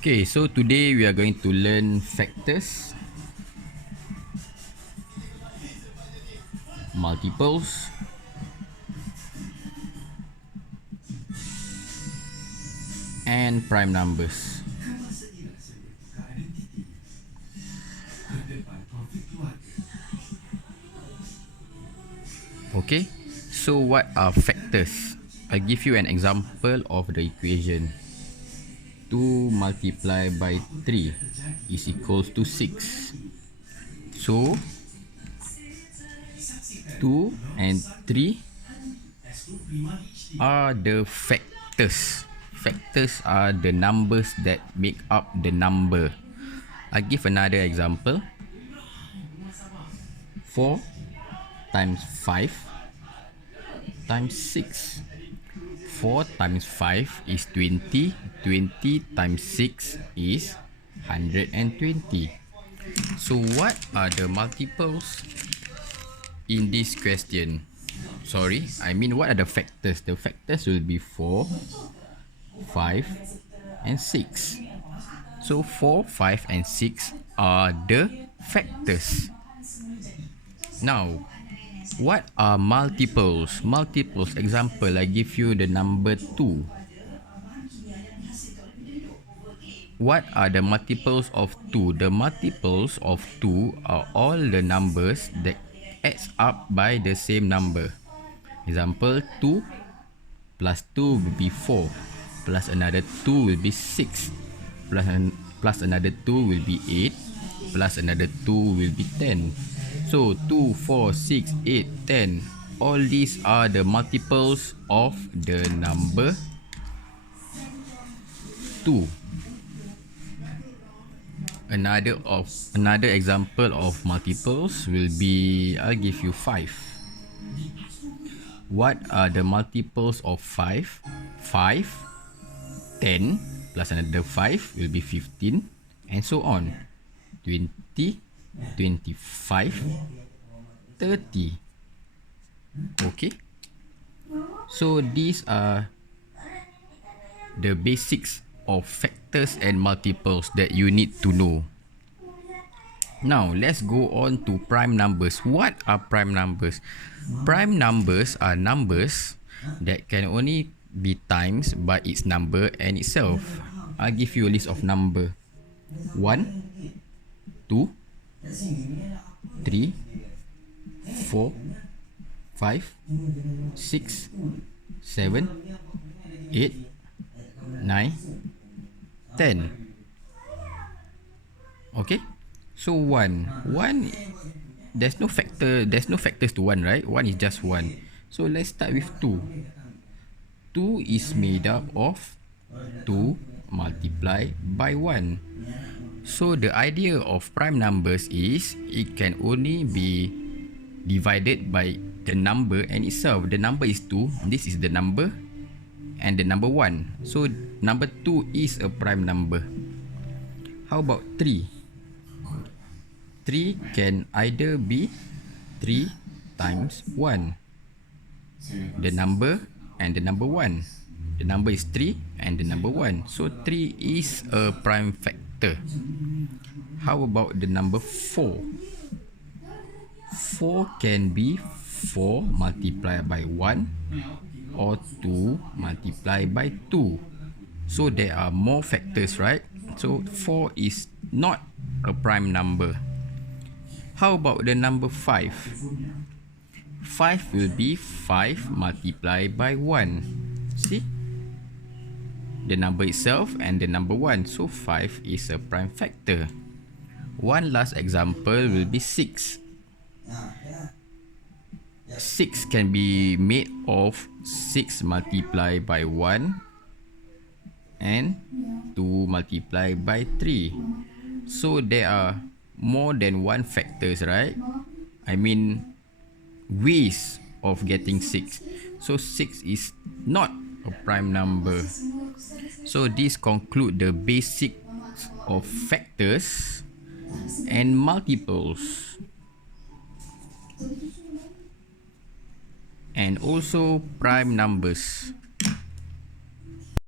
Okay, so today we are going to learn factors, multiples, and prime numbers. Okay, so what are factors? I give you an example of the equation. 2 multiplied by 3 is equals to 6. So 2 and 3 are the factors. Factors are the numbers that make up the number. I give another example. 4 times 5 times 6. 4 times 5 is 20. 20 times 6 is 120. So what are the multiples in this question? Sorry, I mean what are the factors? The factors will be 4, 5, and 6. So 4, 5, and 6 are the factors. Now, what are multiples? Multiples, example, I give you the number 2. What are the multiples of 2? The multiples of 2 are all the numbers that adds up by the same number. Example, 2 plus 2 will be 4, plus another 2 will be 6, plus another 2 will be 8, plus another 2 will be 10. So 2, 4, 6, 8, 10. All these are the multiples of the number 2. Another example of multiples will be, I'll give you 5. What are the multiples of 5? 5, 10, plus another 5 will be 15, and so on. 20, 25, 30. Okay. So these are the basics of factors and multiples that you need to know. Now let's go on to prime numbers. What are prime numbers? Prime numbers are numbers that can only be times by its number and itself. I'll give you a list of number. 1, 2, 3, 4, 5, 6, 7, 8, 9, 10. Okay, so 1 there's no factors to 1, right? 1 is just 1. So let's start with 2. 2 is made up of 2 multiplied by 1. So the idea of prime numbers is it can only be divided by the number and itself. The number is 2, this is the number, and the number 1. So number 2 is a prime number. How about 3? 3 can either be 3 times 1. The number and the number 1. The number is 3 and the number 1. So 3 is a prime factor. How about the number 4? 4 can be 4 multiplied by 1 or 2 multiplied by 2. So there are more factors, right? So 4 is not a prime number. How about the number 5? 5 will be 5 multiplied by 1. See? The number itself and the number 1. So 5 is a prime factor. One last example will be 6. 6 can be made of 6 multiplied by 1 and 2 multiplied by 3. So there are more than one factors, right? I mean ways of getting 6. So 6 is not a prime number. So this conclude the basics of factors and multiples, and also prime numbers.